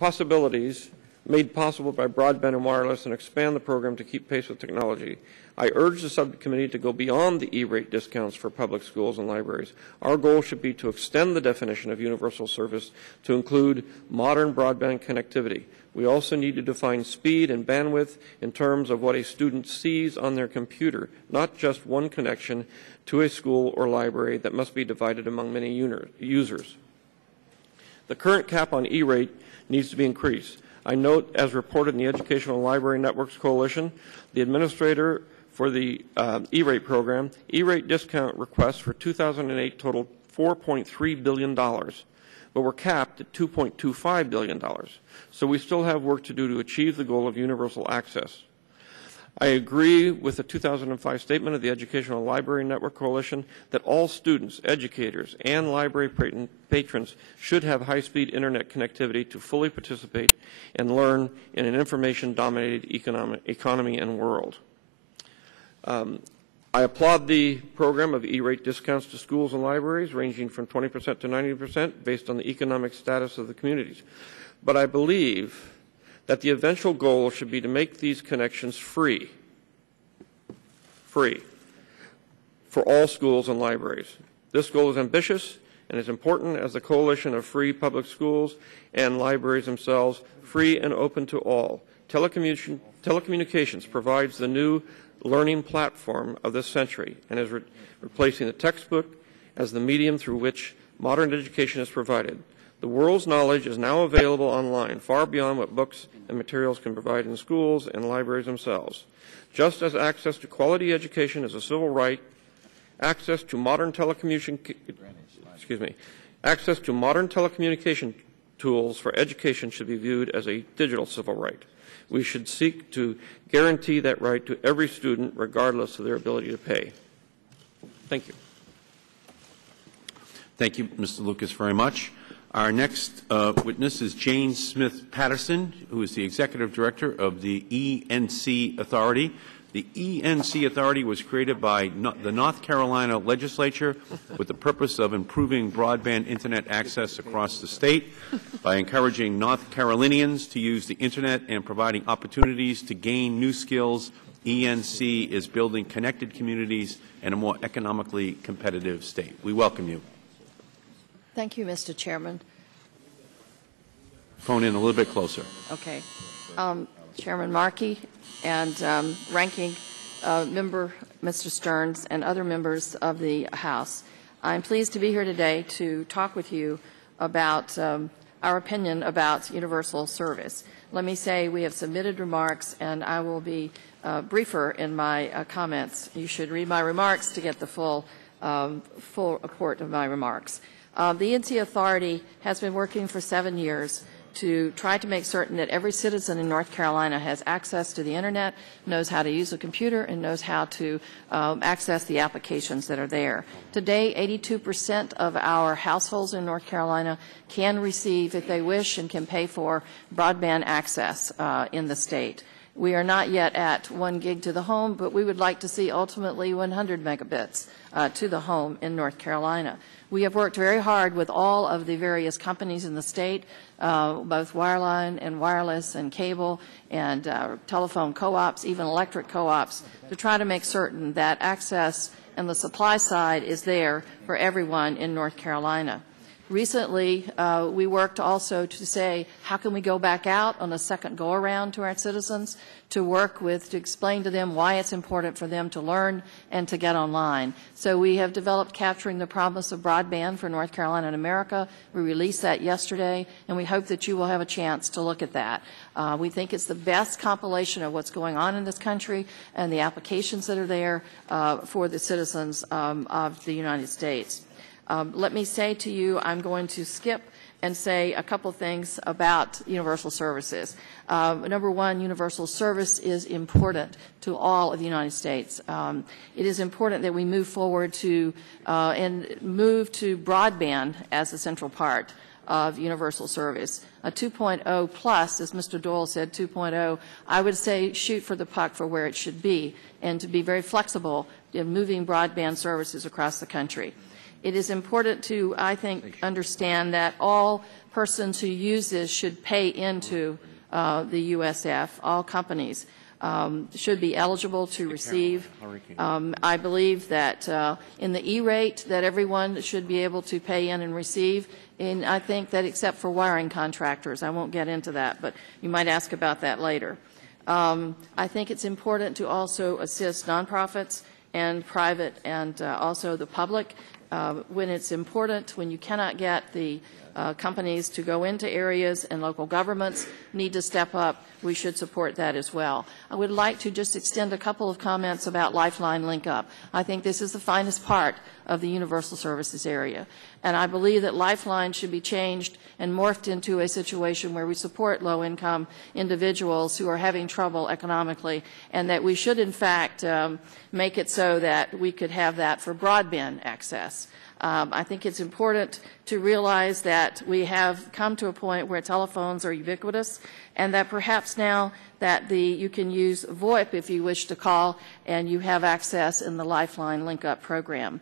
possibilities made possible by broadband and wireless and expand the program to keep pace with technology. I urge the subcommittee to go beyond the E-rate discounts for public schools and libraries. Our goal should be to extend the definition of universal service to include modern broadband connectivity. We also need to define speed and bandwidth in terms of what a student sees on their computer, not just one connection to a school or library that must be divided among many users. The current cap on E-rate needs to be increased. I note, as reported in the Educational Library Networks Coalition, the administrator for the E-rate program, E-rate discount requests for 2008 totaled $4.3 billion, but were capped at $2.25 billion. So we still have work to do to achieve the goal of universal access. I agree with the 2005 statement of the Educational Library Network Coalition that all students, educators, and library patrons should have high-speed internet connectivity to fully participate and learn in an information-dominated economy and world. I applaud the program of E-rate discounts to schools and libraries, ranging from 20% to 90% based on the economic status of the communities. But I believe that the eventual goal should be to make these connections free for all schools and libraries. This goal is ambitious and is important as the coalition of free public schools and libraries themselves, free and open to all. Telecommunications provides the new learning platform of this century and is replacing the textbook as the medium through which modern education is provided. The world's knowledge is now available online, far beyond what books and materials can provide in schools and libraries themselves. Just as access to quality education is a civil right, access to modern telecommunication tools for education should be viewed as a digital civil right. We should seek to guarantee that right to every student, regardless of their ability to pay. Thank you. Thank you, Mr. Lucas, very much. Our next witness is Jane Smith Patterson, who is the Executive Director of the ENC Authority. The ENC Authority was created by the North Carolina legislature with the purpose of improving broadband internet access across the state by encouraging North Carolinians to use the internet and providing opportunities to gain new skills. ENC is building connected communities and a more economically competitive state. We welcome you. Thank you, Mr. Chairman. Phone in a little bit closer. Okay. Chairman Markey and Ranking Member Mr. Stearns and other members of the House, I'm pleased to be here today to talk with you about our opinion about universal service. Let me say we have submitted remarks, and I will be briefer in my comments. You should read my remarks to get the full report of my remarks. The ENC Authority has been working for 7 years to try to make certain that every citizen in North Carolina has access to the internet, knows how to use a computer, and knows how to access the applications that are there. Today, 82% of our households in North Carolina can receive, if they wish, and can pay for broadband access in the state. We are not yet at 1 gig to the home, but we would like to see ultimately 100 megabits to the home in North Carolina. We have worked very hard with all of the various companies in the state, both wireline and wireless and cable and telephone co-ops, even electric co-ops, to try to make certain that access and the supply side is there for everyone in North Carolina. Recently, we worked also to say, how can we go back out on a second go-around to our citizens to work with, to explain to them why it's important for them to learn and to get online. So we have developed Capturing the Promise of Broadband for North Carolina and America. We released that yesterday, and we hope that you will have a chance to look at that. We think it's the best compilation of what's going on in this country and the applications that are there for the citizens of the United States. Let me say to you, I'm going to skip and say a couple things about universal services. Number one, universal service is important to all of the United States. It is important that we move forward to and move to broadband as the central part of universal service. A 2.0 plus, as Mr. Doyle said, 2.0, I would say shoot for the puck for where it should be and to be very flexible in moving broadband services across the country. It is important to, I think, understand that all persons who use this should pay into the USF. All companies should be eligible to receive. I believe that in the E-rate that everyone should be able to pay in and receive. And I think that except for wiring contractors, I won't get into that, but you might ask about that later. I think it's important to also assist nonprofits and private and also the public when it's important, when you cannot get the companies to go into areas and local governments need to step up. We should support that as well. I would like to just extend a couple of comments about Lifeline Link Up. I think this is the finest part of the universal services area. And I believe that Lifeline should be changed and morphed into a situation where we support low-income individuals who are having trouble economically, and that we should, in fact, make it so that we could have that for broadband access. I think it's important to realize that we have come to a point where telephones are ubiquitous, and that perhaps now that you can use VoIP if you wish to call, and you have access in the Lifeline Link Up program.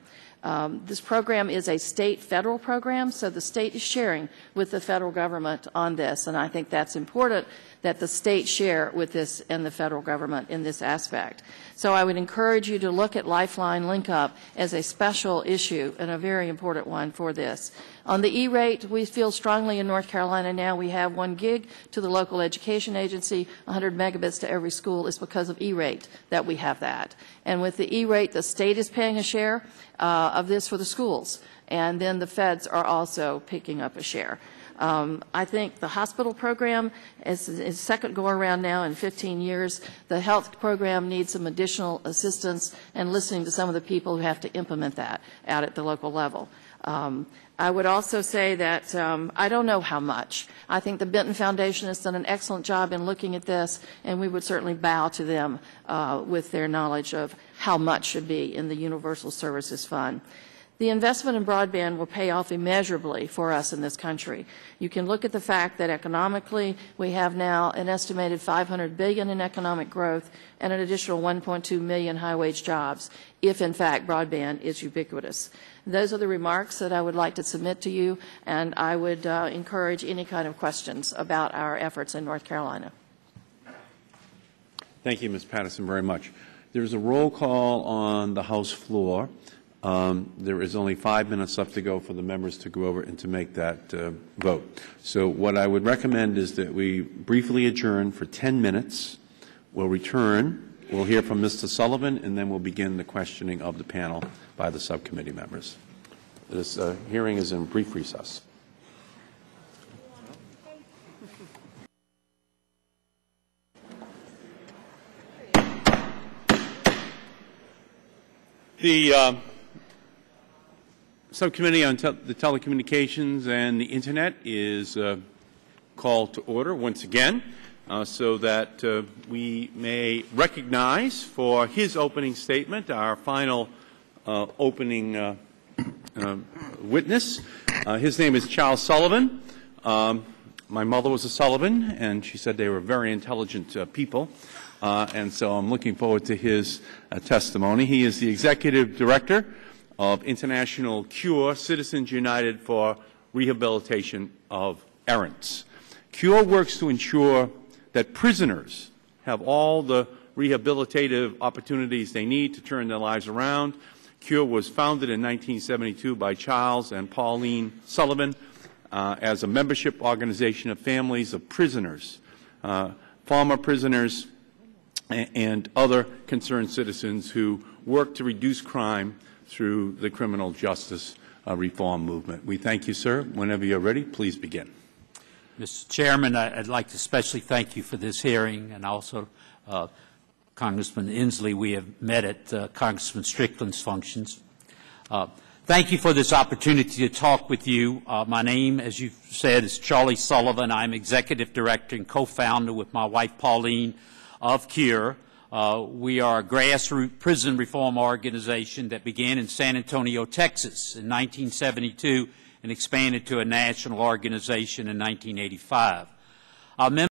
This program is a state-federal program, so the state is sharing with the federal government on this, and I think that's important that the state share with this and the federal government in this aspect. So I would encourage you to look at Lifeline Link Up as a special issue and a very important one for this. On the E-rate, we feel strongly in North Carolina now we have 1 gig to the local education agency, 100 megabits to every school. It's because of E-rate that we have that. And with the E-rate, the state is paying a share of this for the schools, and then the feds are also picking up a share. I think the hospital program is second go-around now in 15 years. The health program needs some additional assistance and listening to some of the people who have to implement that out at the local level. I would also say that I don't know how much. I think the Benton Foundation has done an excellent job in looking at this, and we would certainly bow to them with their knowledge of how much should be in the Universal Services Fund. The investment in broadband will pay off immeasurably for us in this country. You can look at the fact that economically we have now an estimated $500 billion in economic growth and an additional 1.2 million high-wage jobs if, in fact, broadband is ubiquitous. Those are the remarks that I would like to submit to you, and I would encourage any kind of questions about our efforts in North Carolina. Thank you, Ms. Patterson, very much. There's a roll call on the House floor. There is only 5 minutes left to go for the members to go over and to make that vote. So what I would recommend is that we briefly adjourn for 10 minutes. We'll return. We'll hear from Mr. Sullivan, and then we'll begin the questioning of the panel by the subcommittee members. This hearing is in brief recess. The Subcommittee on the Telecommunications and the Internet is called to order once again so that we may recognize for his opening statement our final opening witness. His name is Charles Sullivan. My mother was a Sullivan, and she said they were very intelligent people. And so I'm looking forward to his testimony. He is the Executive Director of International CURE, Citizens United for Rehabilitation of Errants. CURE works to ensure that prisoners have all the rehabilitative opportunities they need to turn their lives around. CURE was founded in 1972 by Charles and Pauline Sullivan as a membership organization of families of prisoners, former prisoners, and other concerned citizens who work to reduce crime through the criminal justice reform movement. We thank you, sir. Whenever you're ready, please begin. Mr. Chairman, I'd like to especially thank you for this hearing, and also Congressman Inslee. We have met at Congressman Strickland's functions. Thank you for this opportunity to talk with you. My name, as you've said, is Charlie Sullivan. I'm Executive Director and co-founder with my wife, Pauline, of CURE. We are a grassroots prison reform organization that began in San Antonio, Texas in 1972 and expanded to a national organization in 1985. Our